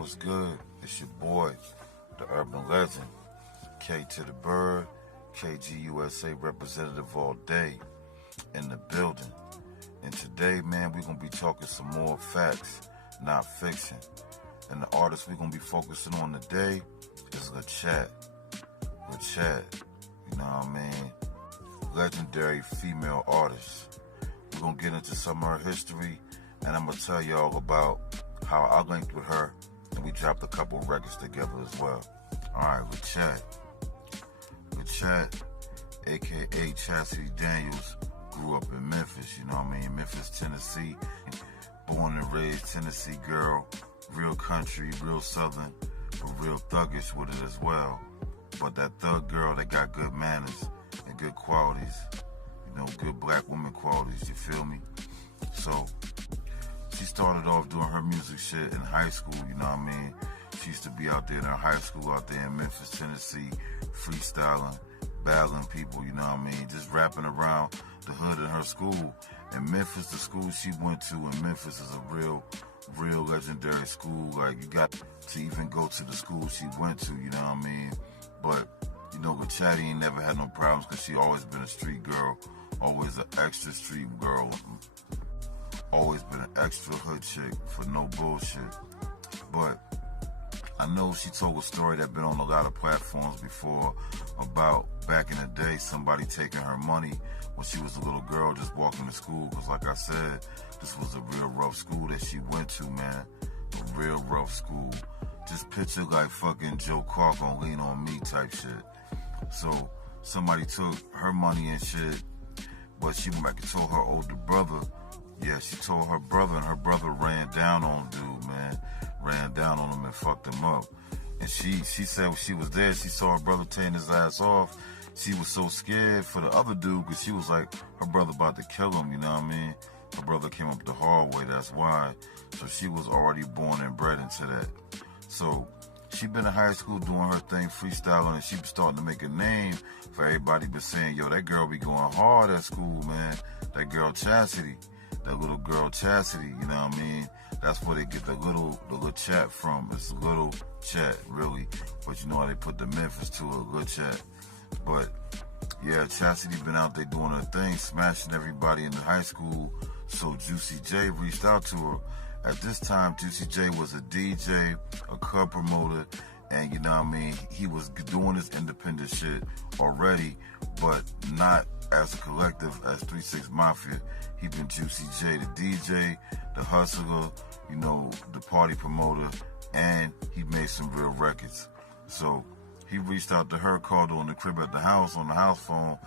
what's good? It's your boy, the urban legend, K to the Bird, KGUSA representative all day in the building. And today, man, we're going to be talking some more facts, not fiction. And the artist we're going to be focusing on today is Lachat. Lachat, you know what I mean? Legendary female artist. We're going to get into some of her history, and I'm going to tell y'all about how I linked with her, and we dropped a couple records together as well. Alright, Lachat. Lachat, aka Chastity Daniels, grew up in Memphis, you know what I mean? Memphis, Tennessee. Born and raised Tennessee girl, real country, real southern, but real thuggish with it as well. But that thug girl that got good manners and good qualities, you know, good black woman qualities, you feel me? So, she started off doing her music shit in high school, you know what I mean? She used to be out there in her high school out there in Memphis, Tennessee, freestyling, battling people, you know what I mean? Just rapping around the hood in her school. And Memphis, the school she went to in Memphis is a real legendary school. Like, you got to even go to the school she went to, you know what I mean? But, you know, Lachat ain't never had no problems because she always been a street girl, always an extra street girl. Always been an extra hood chick for no bullshit. But I know she told a story that been on a lot of platforms before about back in the day somebody taking her money when she was a little girl just walking to school. Because like I said, this was a real rough school that she went to, man. A real rough school. Just picture like fucking Joe Clark on Lean On Me type shit. So somebody took her money and shit, but she went back and told her older brother. Yeah, she told her brother, and her brother ran down on dude, man. Ran down on him and fucked him up. And she said when she was there, she saw her brother tearing his ass off. She was so scared for the other dude because she was like, her brother about to kill him, you know what I mean? Her brother came up the hallway, that's why. So she was already born and bred into that. So she been in high school doing her thing, freestyling, and she was starting to make a name for everybody but saying, yo, that girl be going hard at school, man. That girl Chastity. That little girl Chastity, you know what I mean? That's where they get the little chat from. It's a little chat, really. But you know how they put the Memphis to a little chat. But yeah, Chastity been out there doing her thing, smashing everybody in the high school. So Juicy J reached out to her. At this time, Juicy J was a DJ, a club promoter, and you know what I mean? He was doing his independent shit already, but not as a collective as 3-6 Mafia. He been Juicy J, the DJ, the hustler, you know, the party promoter, and he made some real records. So he reached out to her, called her on the crib at the house, on the house phone.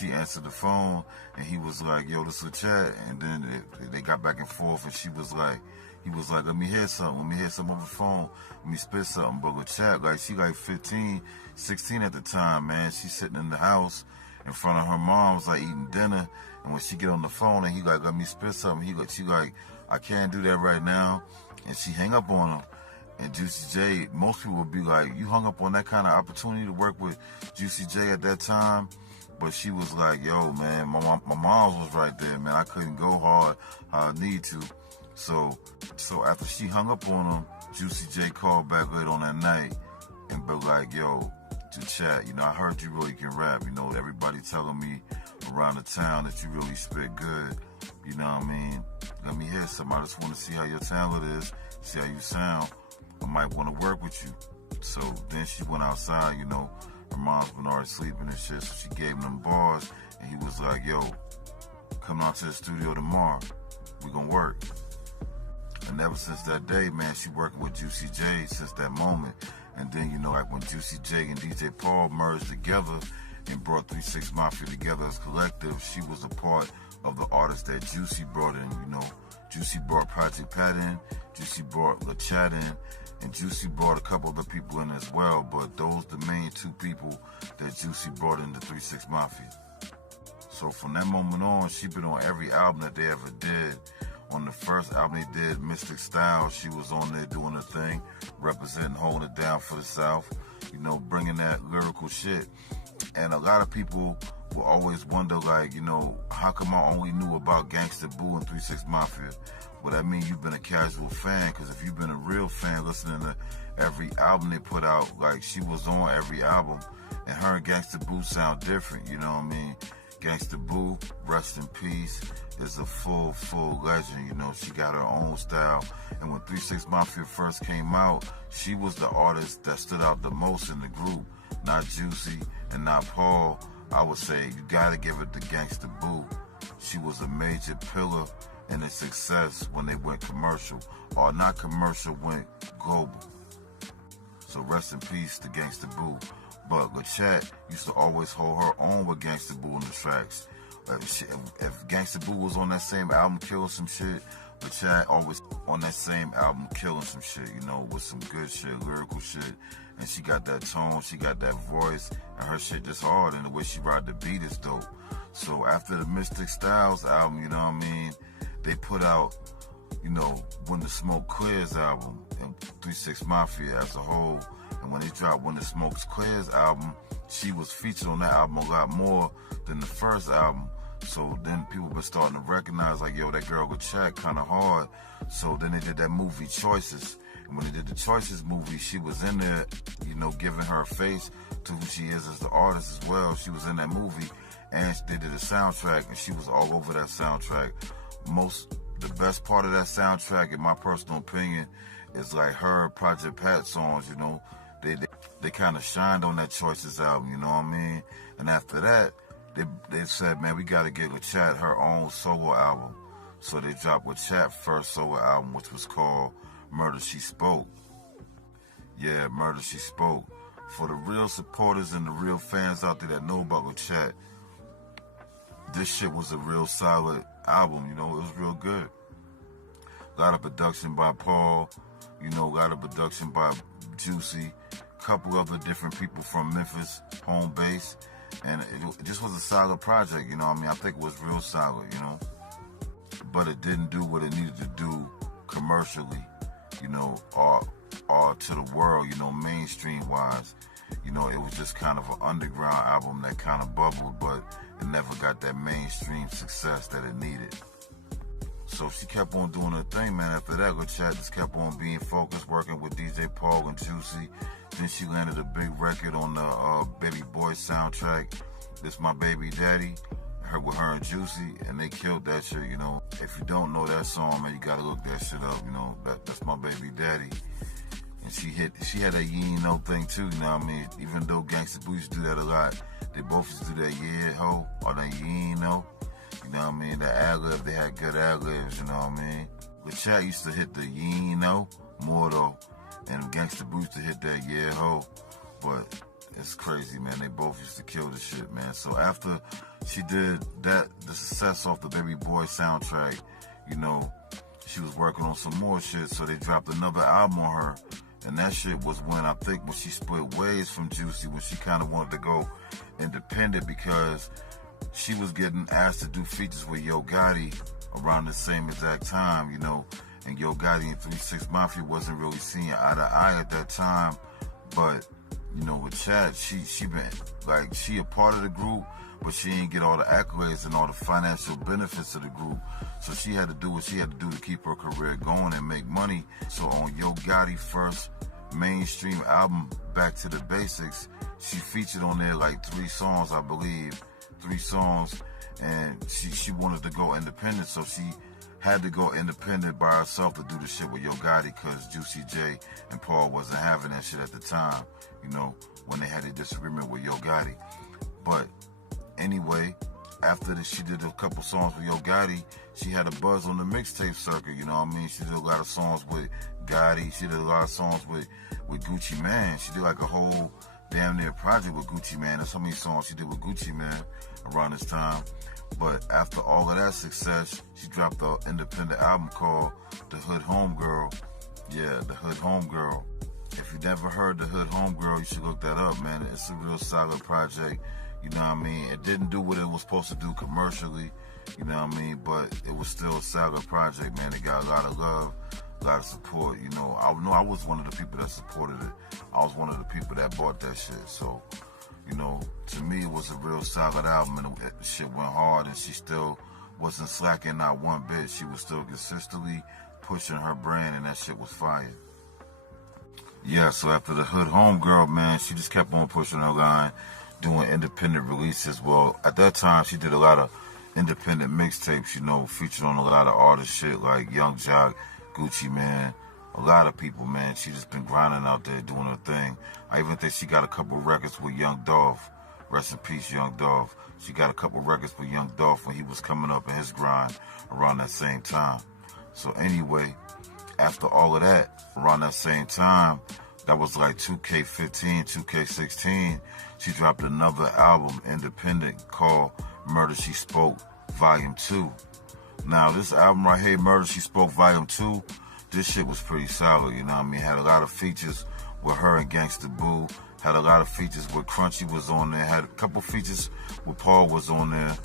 She answered the phone, and he was like, yo, this is Lachat. And then they got back and forth, and he was like, let me hear something over the phone. Let me spit something. But Lachat, like, she like 15, 16 at the time, man. She's sitting in the house in front of her mom's, like, eating dinner. And when she get on the phone and he like, let me spit something, she like, I can't do that right now. And she hang up on him. And Juicy J, most people would be like, you hung up on that kind of opportunity to work with Juicy J at that time? But she was like, yo, man, my mom was right there, man. I couldn't go hard how I need to. So after she hung up on him, Juicy J called back late on that night and be like, yo, to chat, you know, I heard you really can rap. You know, everybody telling me around the town that you really spit good. You know what I mean? Let me hear something. I just want to see how your talent is, see how you sound. I might want to work with you. So then she went outside, you know. Her mom's been already sleeping and shit, so she gave him them bars, and he was like, yo, come out to the studio tomorrow. We gonna work. And ever since that day, man, she working with Juicy J since that moment. And then, you know, like when Juicy J and DJ Paul merged together and brought 3-6 Mafia together as collective, she was a part of the artists that Juicy brought in, you know. Juicy brought Project Pat in, Juicy brought Lachat in, and Juicy brought a couple other people in as well, but those the main two people that Juicy brought into 3-6 Mafia. So from that moment on, she been on every album that they ever did. On the first album they did, Mystic Style, she was on there doing her thing, representing, holding it down for the South, you know, bringing that lyrical shit. And a lot of people will always wonder, like, how come I only knew about Gangsta Boo and 3 6 Mafia? Well, that means you've been a casual fan, because if you've been a real fan listening to every album they put out, like, she was on every album, and her and Gangsta Boo sound different, you know what I mean? Gangsta Boo, rest in peace, is a full legend, she got her own style. And when 3 6 Mafia first came out, she was the artist that stood out the most in the group, not Juicy and not Paul. I would say you gotta give it to Gangsta Boo. She was a major pillar in the success when they went commercial, or not commercial, went global. So rest in peace to Gangsta Boo. But LaChat used to always hold her own with Gangsta Boo in the tracks. If Gangsta Boo was on that same album killing some shit, LaChat always on that same album killing some shit, with some good shit, lyrical shit. And she got that tone, she got that voice, and her shit just hard, and the way she ride the beat is dope. So after the Mystic Styles album, they put out, When the Smoke Clears album, and 3 6 Mafia as a whole. And when they dropped When the Smoke Clears album, she was featured on that album a lot more than the first album. So then people been starting to recognize, like, yo, that girl LaChat kind of hard. So then they did that movie Choices. And when they did the Choices movie, she was in there, giving her face to who she is as the artist as well. She was in that movie, and they did a soundtrack, and she was all over that soundtrack. The best part of that soundtrack, in my personal opinion, is like her Project Pat songs, They kind of shined on that Choices album, you know what I mean? And after that, they said, man, we got to get LaChat her own solo album. So they dropped LaChat's first solo album, which was called Murder She Spoke. Yeah, Murder She Spoke. For the real supporters and the real fans out there that know about LaChat, this shit was a real solid album, it was real good. A lot of production by Paul, a lot of production by Juicy, couple other different people from Memphis, home base, and it just was a solid project, I think it was real solid, but it didn't do what it needed to do commercially, or to the world, mainstream wise. It was just kind of an underground album that kind of bubbled, but it never got that mainstream success that it needed. So she kept on doing her thing, man. After that, LaChat just kept on being focused, working with DJ Paul and Juicy. Then she landed a big record on the Baby Boy soundtrack, This My Baby Daddy, with her and Juicy, and they killed that shit, If you don't know that song, man, you gotta look that shit up, That's My Baby Daddy. And she had that you ain't know thing too, Even though Gangsta Boo used to do that a lot, they both used to do that yeah ho, or that you ain't know. That ad-lib, they had good ad-libs, LaChat used to hit the you ain't know more though, and Gangsta Boo used to hit that yeah ho. But it's crazy, man. They both used to kill the shit, man. So after she did that, the success off the Baby Boy soundtrack, she was working on some more shit, so they dropped another album on her. And that shit was when she split ways from Juicy, when she kind of wanted to go independent, because she was getting asked to do features with Yo Gotti around the same exact time, and Yo Gotti and 3 6 Mafia wasn't really seeing eye to eye at that time. But, with Chad, she been, like, she a part of the group, but she ain't get all the accolades and all the financial benefits of the group. So she had to do what she had to do to keep her career going and make money. So on Yo Gotti's first mainstream album, Back to the Basics, she featured on there like 3 songs, I believe. 3 songs, and she wanted to go independent, so she had to go independent by herself to do the shit with Yo Gotti, because Juicy J and Paul wasn't having that shit at the time, when they had a disagreement with Yo Gotti. But anyway, after that, she did a couple songs with Yo Gotti. She had a buzz on the mixtape circuit, She did a lot of songs with Gotti. She did a lot of songs with Gucci Mane. She did like a whole damn near project with Gucci Mane. There's so many songs she did with Gucci Mane around this time. But after all of that success, she dropped an independent album called The Hood Homegirl. Yeah, The Hood Homegirl. If you never heard The Hood Homegirl, you should look that up, man. It's a real solid project, It didn't do what it was supposed to do commercially, But it was still a solid project, man. It got a lot of love, a lot of support, I know I was one of the people that supported it. I was one of the people that bought that shit. So You know, to me, it was a real solid album, and the shit went hard, and she still wasn't slacking not one bit. She was still consistently pushing her brand, and that shit was fire. Yeah, so after the Hood Homegirl, man, she just kept on pushing her line, doing independent releases. Well, at that time, she did a lot of independent mixtapes, you know, featured on a lot of artist shit like Young Jock, Gucci Man, a lot of people, man. She just been grinding out there doing her thing. I even think she got a couple records with Young Dolph. Rest in peace, Young Dolph. She got a couple records with Young Dolph when he was coming up in his grind around that same time. So anyway, after all of that, around that same time, that was like 2K15, 2K16, she dropped another album, independent, called Murder She Spoke, Volume 2. Now, this album right here, Murder She Spoke, Volume 2, this shit was pretty solid, you know what I mean? Had a lot of features with her and Gangsta Boo, had a lot of features where Crunchy was on there, had a couple features where Paul was on there,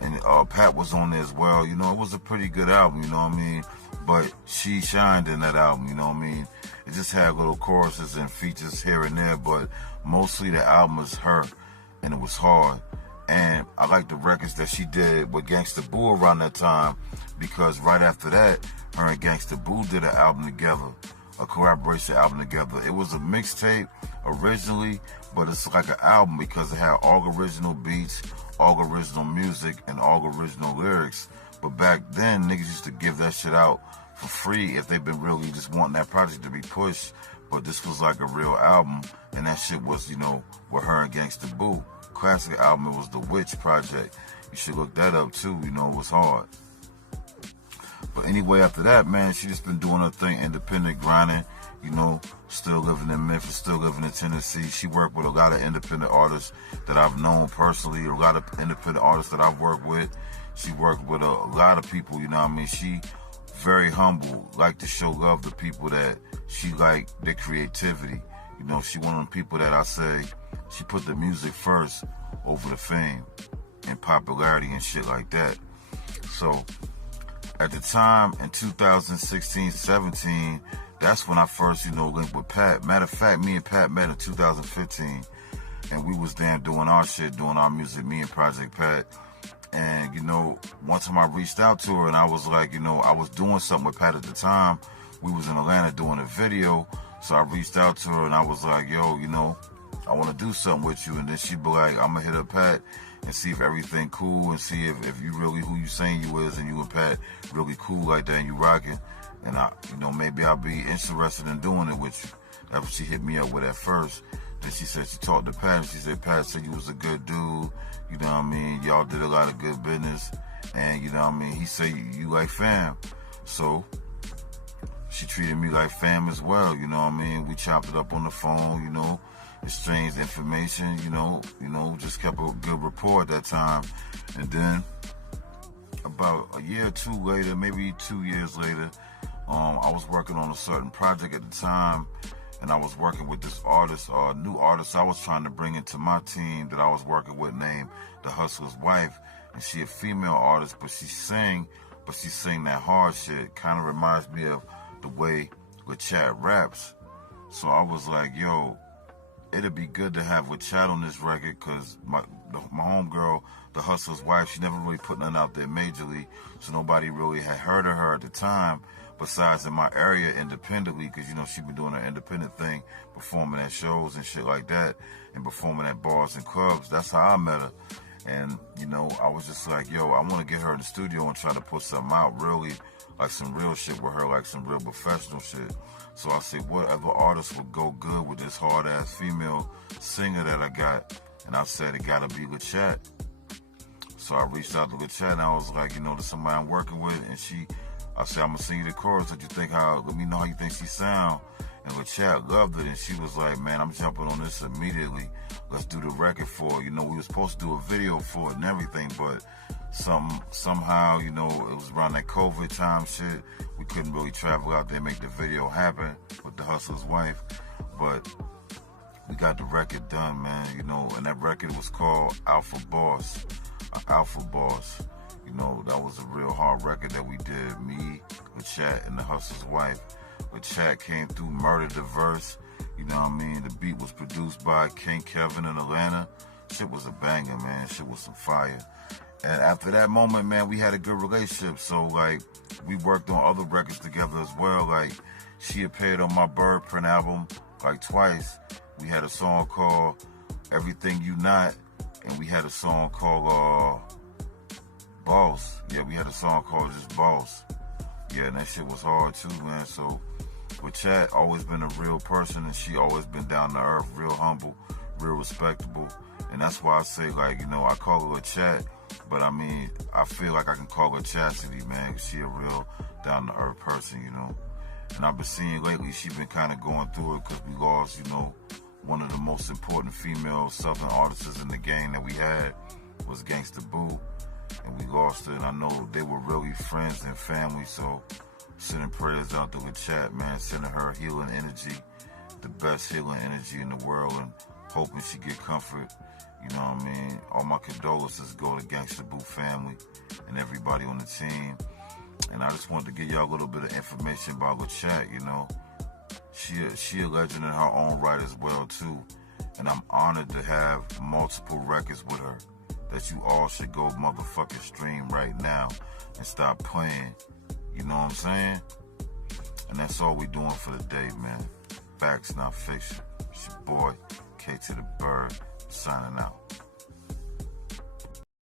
and Pat was on there as well. You know, it was a pretty good album, you know what I mean? But she shined in that album, you know what I mean? It just had little choruses and features here and there, but mostly the album was her, and it was hard. And I like the records that she did with Gangsta Boo around that time, because right after that, her and Gangsta Boo did an album together, a collaboration album together. It was a mixtape originally, but it's like an album because it had all original beats, all original music, and all original lyrics. But back then, niggas used to give that shit out for free if they've been really just wanting that project to be pushed. But this was like a real album, and that shit was, you know, with her and Gangsta Boo. Classic album, it was The Witch Project. You should look that up too, you know, it was hard. But anyway, after that, man, she just been doing her thing, independent, grinding, you know, still living in Memphis, still living in Tennessee. She worked with a lot of independent artists that I've known personally, a lot of independent artists that I've worked with. She worked with a lot of people, you know what I mean? She very humble, like to show love to people that she like their creativity. You know, she one of them people that I say, she put the music first over the fame and popularity and shit like that. So at the time in 2016, 17, that's when I first, you know, linked with Pat. Matter of fact, me and Pat met in 2015, and we was there doing our shit, doing our music, me and Project Pat. And, you know, one time I reached out to her and I was like, you know, I was doing something with Pat at the time. We was in Atlanta doing a video. So I reached out to her and I was like, yo, you know, I want to do something with you. And then she'd be like, I'm going to hit up Pat and see if everything cool and see if you really who you saying you is and you and Pat really cool like that and you rocking. And I, you know, maybe I'll be interested in doing it with you. That's what she hit me up with at first. Then she said she talked to Pat and she said, Pat said you was a good dude. You know what I mean? Y'all did a lot of good business. And you know what I mean? He said you like fam. So she treated me like fam as well. You know what I mean? We chopped it up on the phone, you know, exchanged information, you know, just kept a good rapport at that time. And then about a year or two later, maybe 2 years later, I was working on a certain project at the time, and I was working with this artist, new artist I was trying to bring into my team that I was working with named The Hustler's Wife, and she a female artist, but she sang that hard shit. Kind of reminds me of the way LaChat raps. So I was like, yo, it'd be good to have LaChat on this record, because my homegirl, The Hustler's Wife, she never really put nothing out there majorly, so nobody really had heard of her at the time, besides in my area independently, because, you know, she been doing her independent thing, performing at shows and shit like that, and performing at bars and clubs. That's how I met her. And, you know, I was just like, yo, I want to get her in the studio and try to put something out, really, like some real shit with her, like some real professional shit. So I said, what other artist would go good with this hard-ass female singer that I got? And I said, it gotta be LaChat. So I reached out to LaChat and I was like, you know, there's somebody I'm working with, and I said, I'm gonna sing you the chorus. Let me know how you think she sound. And LaChat loved it, and she was like, man, I'm jumping on this immediately. Let's do the record for it. You know, we were supposed to do a video for it and everything, but somehow, you know, it was around that COVID time shit. We couldn't really travel out there and make the video happen with The Hustler's Wife. But we got the record done, man, you know, and that record was called Alpha Boss. Alpha Boss. You know, that was a real hard record that we did, me, LaChat, and The Hustler's Wife. LaChat came through, murdered the verse, You know what I mean? The beat was produced by King Kevin in Atlanta. Shit was a banger, man. Shit was some fire. And after that moment, man, we had a good relationship. So, like, we worked on other records together as well. Like, she appeared on my Bird Print album, like, twice. We had a song called Everything You Not, and we had a song called Boss. Yeah, we had a song called just Boss. Yeah, and that shit was hard too, man. So, with Chat, always been a real person, and she always been down to earth, real humble, real respectable. And that's why I say, like, you know, I call her a Chat, but I mean, I feel like I can call her Chastity, man, because she a real down to earth person, you know. And I've been seeing lately, she been kind of going through it because we lost, you know, one of the most important female Southern artists in the game that we had was Gangsta Boo, and we lost her. And I know they were really friends and family, so sending prayers out to the Chat, man, sending her healing energy, the best healing energy in the world, and hoping she get comfort. You know what I mean? All my condolences go to Gangsta Boo family and everybody on the team. And I just wanted to give y'all a little bit of information about the Chat, you know. She a legend in her own right as well, too. And I'm honored to have multiple records with her that you all should go motherfucking stream right now and stop playing. You know what I'm saying? And that's all we doing for the day, man. Facts, not fiction. It's your boy, K to the Bird, signing out.